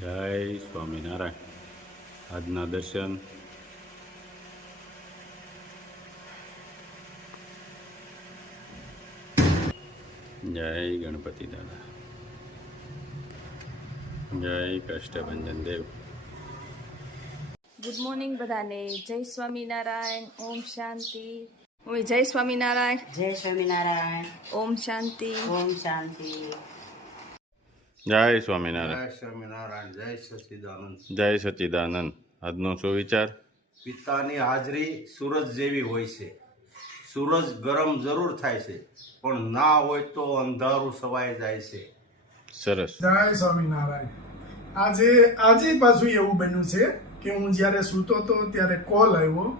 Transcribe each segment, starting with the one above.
જય સ્વામિનારાયણ. આજના દર્શન જય ગણપતિ દાદા, જય કષ્ટભંજન દેવ. ગુડ મોર્નિંગ બધાને. જય સ્વામિનારાયણ. ઓમ શાંતિ. ઓય જય સ્વામિનારાયણ. જય સ્વામિનારાયણ. ઓમ શાંતિ. ઓમ શાંતિ. જય સ્વામિનારાયણ. જય સ્વામિનારાયણ. જય સચ્ચિદાનંદ. જય સચ્ચિદાનંદ. આજનો શું વિચાર? પિતાની હાજરી સૂરજ જેવી હોય છે. સૂરજ ગરમ જરૂર થાય છે, પણ ના હોય તો અંધારું સવાઈ જાય છે. સરસ. જય સ્વામિનારાયણ. આજે પાછું એવું બન્યું છે કે હું જ્યારે સૂતો હતો ત્યારે કોલ આવ્યો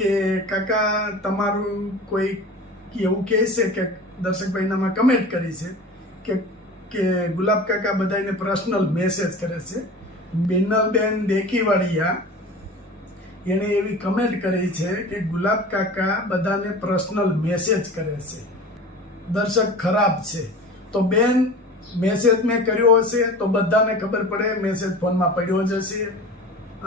કે કાકા તમારું કોઈ એવું કહે છે કે દર્શકભાઈનામાં કમેન્ટ કરી છે કે ગુલાબ કાકા બધાને પર્સનલ મેસેજ કરે છે. બેનલબેન ડેકીવાડિયા એણે એવી કમેન્ટ કરી છે કે ગુલાબ કાકા બધાને પર્સનલ મેસેજ કરે છે, દર્શક ખરાબ છે. તો બેન મેસેજ મેં કર્યો હશે તો બધાને ખબર પડે, મેસેજ ફોનમાં પડ્યો જ હશે.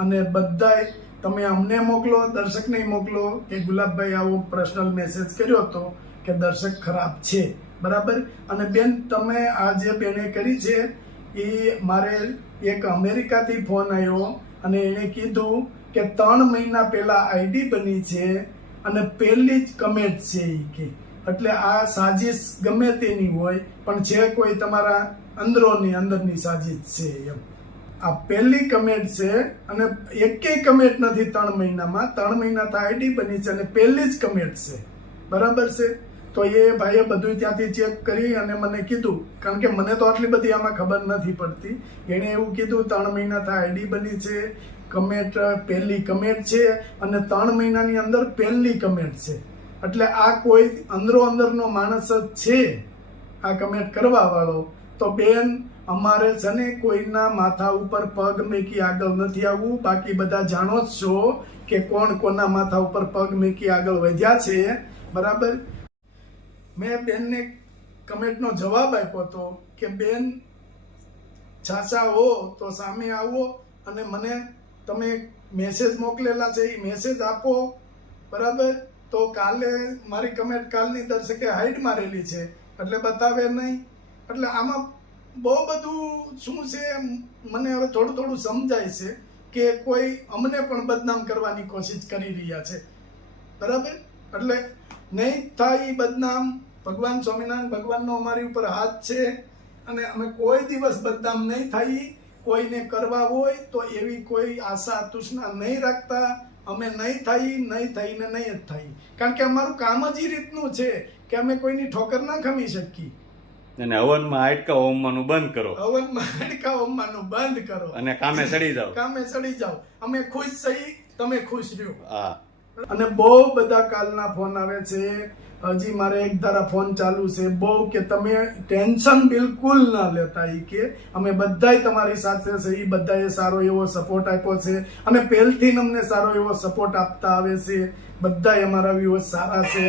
અને બધાય તમે અમને મોકલો, દર્શકને મોકલો કે ગુલાબભાઈ આવો પર્સનલ મેસેજ કર્યો હતો કે દર્શક ખરાબ છે, બરાબર. અને બેન તમે આ જે બેને કરી છે એ મારે એક અમેરિકાથી ફોન આવ્યો અને એણે કીધું કે 3 મહિના પહેલા આઈડી બની છે અને પહેલી જ કમેન્ટ છે એ કે, એટલે આ સાજિશ ગમે તેની હોય પણ છે કોઈ તમારા અંદરની સાજિશ છે એમ. આ પહેલી કમેન્ટ છે અને એકેય કમેન્ટ નથી 3 મહિનામાં. 3 મહિના તો આઈડી બની છે અને પહેલી જ કમેન્ટ છે, બરાબર છે. તો એ ભાઈએ બધું ત્યાંથી ચેક કરી અને મને કીધું, કારણ કે મને તો આટલી બધી આમાં ખબર નથી પડતી. એણે એવું કીધું 3 મહિનાથી આઈડી બની છે, કમેન્ટ પહેલી કમેન્ટ છે અને 3 મહિનાની અંદર પહેલી કમેન્ટ છે. એટલે આ કોઈ અંદરનો માણસ જ છે આ કમેન્ટ કરવા વાળો. તો બેન અમારે છે ને કોઈના માથા ઉપર પગ મૂકી આગળ નથી આવવું. બાકી બધા જાણો જ છો કે કોણ કોના માથા ઉપર પગ મૂકી આગળ વધ્યા છે, બરાબર. મેં બેનને કમેન્ટનો જવાબ આપ્યો હતો કે બેન છાછા હો તો સામે આવો અને મને તમે મેસેજ મોકલેલા છે એ મેસેજ આપો, બરાબર. તો કાલે મારી કમેન્ટ કાલની દર્શકે હાઈડ મારેલી છે એટલે બતાવે નહીં. એટલે આમાં બહુ બધું શું છે મને હવે થોડું સમજાય છે કે કોઈ અમને પણ બદનામ કરવાની કોશિશ કરી રહ્યા છે, બરાબર. એટલે નહીં થાય બદનામ. ભગવાન સ્વામિનારાયણ ભગવાનનો અમારી ઉપર હાથ છે અને અમે કોઈ દિવસ બદનામ નહીં થાય. કોઈને કરવા હોય તો એવી કોઈ આશા તૃષ્ણા નહીં રાખતા. અમે નહીં થઈને નહીં જ થાય, કારણ કે અમારું કામ જ એ રીતનું છે કે અમે કોઈની ઠોકર ના ખમી શકીએ. અને હવનમાં હાડકા હોમવાનું બંધ કરો. હવનમાં હાડકા હોમવાનું બંધ કરો અને કામે ચડી જાઓ. અમે ખુશ થઈ, તમે ખુશ રહ્યો. હા. અને બહુ બધા કાલના ફોન આવે છે. હજી મારે એક ધારા ફોન ચાલુ છે બહુ કે તમે ટેન્શન બિલકુલ ના લેતા. એ કે અમે બધાય તમારી સાથે છે. એ બધાએ સારો એવો સપોર્ટ આપ્યો છે અને પહેલથી અમને સારો એવો સપોર્ટ આપતા આવે છે. બધાય અમારા વ્યૂઅર્સ સારા છે.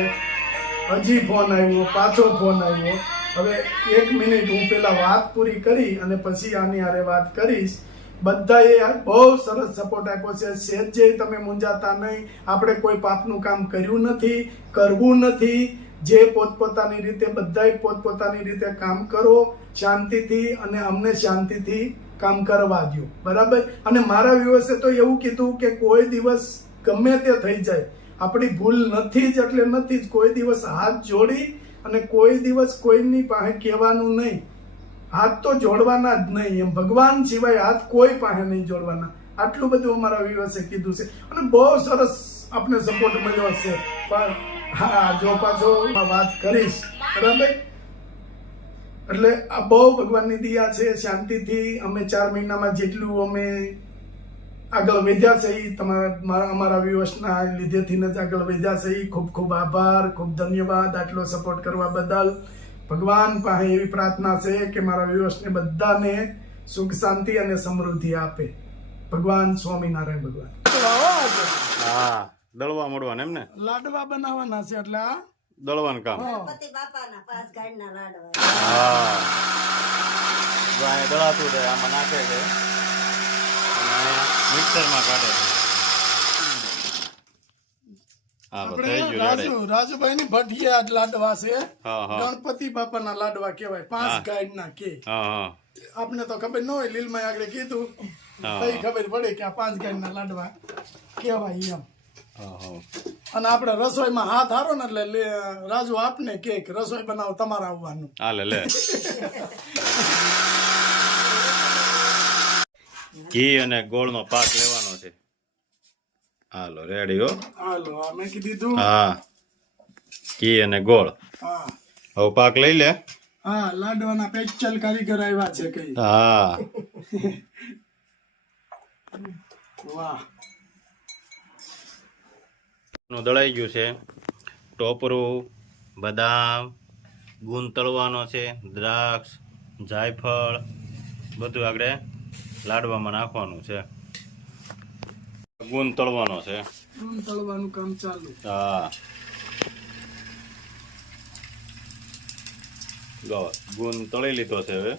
હજી ફોન આવ્યો, પાછો ફોન આવ્યો. હવે 1 મિનિટ હું પેલા વાત પૂરી કરી અને પછી આની હારે વાત કરીશ. બધાએ બહુ સરસ સપોર્ટ આપ્યો છે. સહેજે તમે મૂંઝાતા નહીં. આપણે કોઈ પાપનું કામ કર્યું નથી, કરવું નથી. જે પોતપોતાની રીતે બધાએ પોતપોતાની રીતે કામ કરો શાંતિથી અને અમને શાંતિથી કામ કરવા દો, બરાબર. અને મારા વ્યૂઅર્સે તો એવું કીધું કે કોઈ દિવસ ગમે તે થઈ જાય આપણી ભૂલ નથી જ એટલે નથી જ. કોઈ દિવસ હાથ જોડી અને કોઈ દિવસ કોઈની પાસે કહેવાનું નહીં. હાથ તો જોડવાના જ નહીં એમ. ભગવાન સિવાય હાથ કોઈ પાસે નહીં જોડવાના. આટલું બધું અમારા વ્યૂઅર્સે કીધું છે અને બહુ સરસ આપણે સપોર્ટ મળ્યો છે. પણ હા, જો પાછો વાત કરીશ, બરાબર. એટલે આ બહુ ભગવાનની દયા છે. શાંતિથી અમે 4 મહિનામાં જેટલું અમે આગળ વધ્યા છે એ અમારા વ્યૂઅર્સના લીધેથી જ આગળ વધ્યા છે. ખૂબ ખૂબ આભાર, ખૂબ ધન્યવાદ આટલો સપોર્ટ કરવા બદલ. ભગવાન પાસે એવી પ્રાર્થના છે કે મારા વ્યૂઅર્સને બધાને સુખ શાંતિ અને સમૃદ્ધિ આપે. ભગવાન સ્વામિનારાયણ ભગવાન. હા, દળવા મળવાના એમ ને? લાડવા બનાવવાના છે એટલે આ દળવાનું કામ. ગણપતિ બાપાના 5 ગાડના લાડવા. હા, દળાતું આમાં નાખે છે. મિક્સરમાં કાઢે છે. હાલો થઈ આપણે ગયું રેડી. રાજુભાઈ ની ભઠિયા જ લાડવા છે. હા હા ગણપતિ બાપાના લાડવા કહેવાય, 5 ગાયના કે. હા હા આપને તો ખબર ન હોય, લીલમાં આગળ કીધું હા. તઈ ખબર પડે કે આ 5 ગાયના લાડવા કહેવાય એમ. હા હા અને આપણે રસોઈમાં હાથ હારો ને એટલે રાજુ આપને કે રસોઈ બનાવો તમારે આવવાનું. હાલે લે. ઘી અને ગોળનો પાક લેવાનો છે. હાલો રેડી હો. હાલો આ મેં કીધું. હા ઘી અને ગોળ. હા હવે પાક લઈ લે. હા લાડવાના પેચલ કારીગર આવ્યા છે કઈ. હા વાહ નું દળાઈ ગયું છે. ટોપરું, બદામ, ગુંદ તળવાનો છે, દ્રાક્ષ, જાયફળ બધું આગળ લાડવામાં નાખવાનું છે. ગુંદ તળવાનો છે. તળવાનું કામ ચાલુ. હા જો ગુંદ તળી લીધો છે. હવે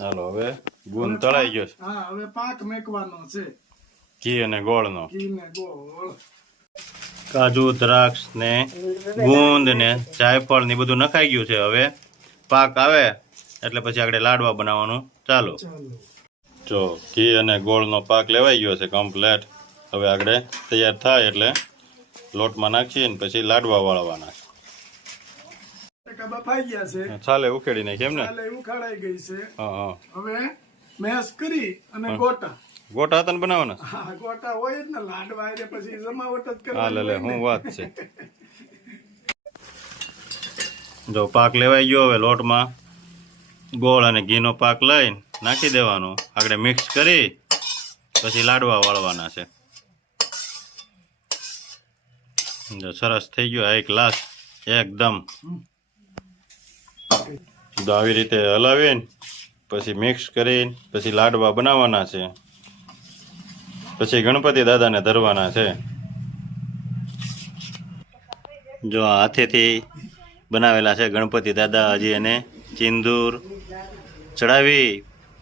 ચાલો હવે ગુંદ તળાઈ ગયો છે. હા હવે પાક મેકવાનો છે. ઘી અને ગોળનો. ઘી ને ગોળ. કાજુ, દ્રાક્ષ ને ગુંદ ને જાયફળ ને બધું નખાઈ ગયું છે. હવે પાક આવે એટલે પછી આગળ લાડવા બનાવવાનું ચાલુ. ચાલો જો ઘી અને ગોળનો પાક લેવાઈ ગયો છે કમ્પ્લેટ. હવે આગળ તૈયાર થાય એટલે લોટમાં નાખીએ ને પછી લાડવા વાળવાના. ટકા બફાઈ ગયા છે. ચાલે ઉખેડી નાખી એમ ને. ચાલે ઉખાડાઈ ગઈ છે. હા હા હવે મેશ કરી અને ગોટા. ગોટા હતા ને બનાવવાના. હા ગોટા હોય જ ને લાડવા એટલે પછી જમાવટ જ હા લે કરવાની. હું વાત છે. જો પાક લેવાઈ ગયો. હવે લોટમાં ગોળ અને ઘીનો પાક લઈને નાખી દેવાનો. આગળ મિક્સ કરી પછી લાડવા વાળવાના છે. જો સરસ થઈ ગયો એક ગ્લાસ એકદમ. તો આવી રીતે હલાવીને પછી મિક્સ કરીને પછી લાડવા બનાવવાના છે. પછી ગણપતિ દાદાને ધરવાના છે. જો આ હાથેથી બનાવેલા છે ગણપતિ દાદા. હજી એને ચિંદૂર ચડાવી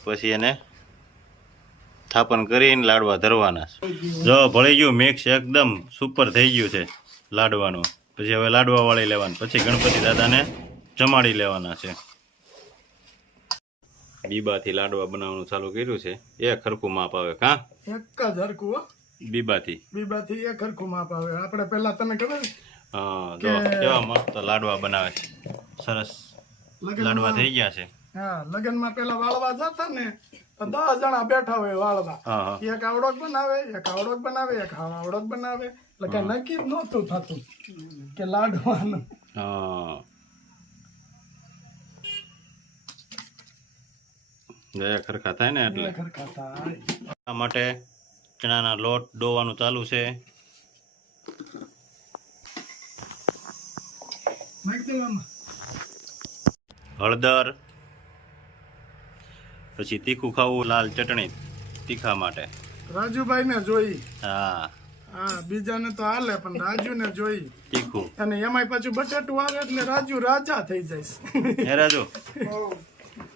પછી એને થાપન કરીને લાડવા ધરવાના છે. જો ભળી ગયું મિક્સ એકદમ સુપર થઈ ગયું છે લાડવાનું. પછી હવે લાડવા વાળી લેવાનું. પછી ગણપતિ દાદાને જમાડી લેવાના છે. બીબાથી લાડવા બનાવવાનું ચાલુ કર્યું છે. એક ખરખું માપ આવે કા એક જ હરખું હો. બીબાથી. બીબાથી એક હરખું માપ આવે. આપણે પેલા તને ખબર હા જો કેવા મસ્ત લાડવા બનાવે છે. સરસ લાડવા થઈ ગયા છે. હા લગનમાં પેલા વાળવા જતા ને તો 10 જણા બેઠા હોય વાળવા. હા હા એક આવડોક બનાવે, એક આવડોક બનાવે, એક આવડોક બનાવે. એટલે કઈ નક્કી જ નહોતું થતું કે લાડવાનું. હા ગયા ખરખા થાય ને એટલે. એક હરખા થાય. આ માટે ચણાના લોટ ડોવાનું ચાલુ છે. નાખી દેવામાં. હળદર, પછી તીખું ખાવું, લાલ ચટણી તીખા માટે. રાજુભાઈ ને જોઈ. હા હા બીજાને તો હાલે પણ રાજુ ને જોઈ. તીખું. અને એમાંય પાછું બટેટું આવે એટલે રાજુ રાજા થઈ જાય. હે રાજુ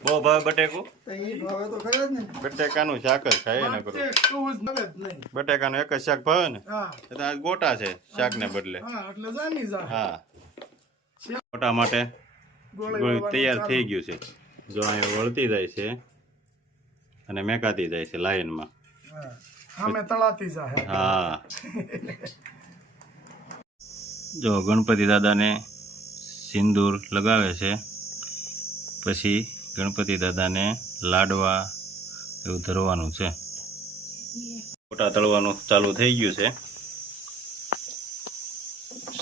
બહુ ભાવે બટેકું. બટેકાનું શાક જ ખાય ને કરું. બટેકું જ નવે જ નહીં. બટેકાનું એક જ શાક ભાવે ને. હા એટલે આ ગોટા છે શાક ને બદલે. હા એટલે જામી જા. હા ગોટા માટે ગોળી તૈયાર થઈ ગયું છે. જો અહીંયા વળતી જાય છે અને મેકાતી જાય છે લાઈનમાં. અમે તળાતી જા. હા જો ગણપતિ દાદાને સિંદૂર લગાવે છે. પછી ગણપતિ દાદાને લાડવા એવું ધરવાનું છે. ગોટા તળવાનું ચાલુ થઈ ગયું છે.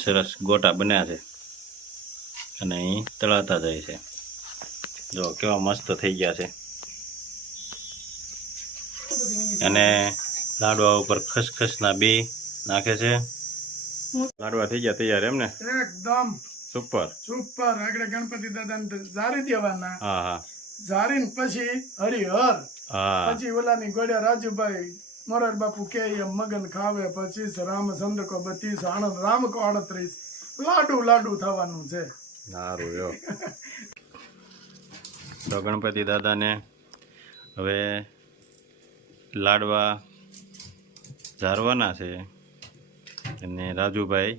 સરસ ગોટા બન્યા છે અને અહીં તળાતા જાય છે. જો કેવા મસ્ત થઈ ગયા છે. અને લાડવા ઉપર ખસખસના બી નાખે છે. લાડવા થઈ ગયા તૈયાર એમ ને. એકદમ સુપર. સુપર. આગળ ગણપતિ દાદાને જારી દેવાના. હા હા જારીને પછી હરિહર. હા પછી ઓલાની ગોળ્યા રાજુભાઈ મોરાર બાપુ કે એમ મગન ખાવે 25 રામચંદ્ર કો 32 આણંદ રામ કો 38 લાડુ લાડુ થવાનું છે. સારું યો. તો ગણપતિ દાદાને હવે લાડવા ઝારવાના છે અને રાજુભાઈ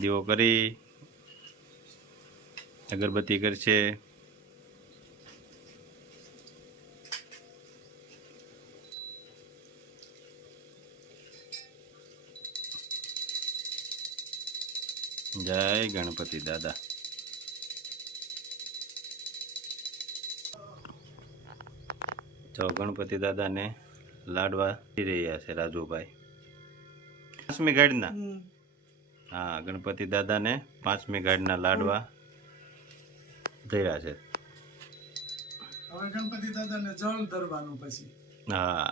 દીવો કરી અગરબત્તી કરશે. જય ગણપતિ દાદા. તો ગણપતિ દાદાને લાડવા આપી રહ્યા છે રાજુભાઈ. 5મી ગાડીના, હા, ગણપતિ દાદાને 5મી ગાડીના લાડવા ધર્યા છે. હવે ગણપતિ દાદાને જળ ધરવાનું પછી. હા,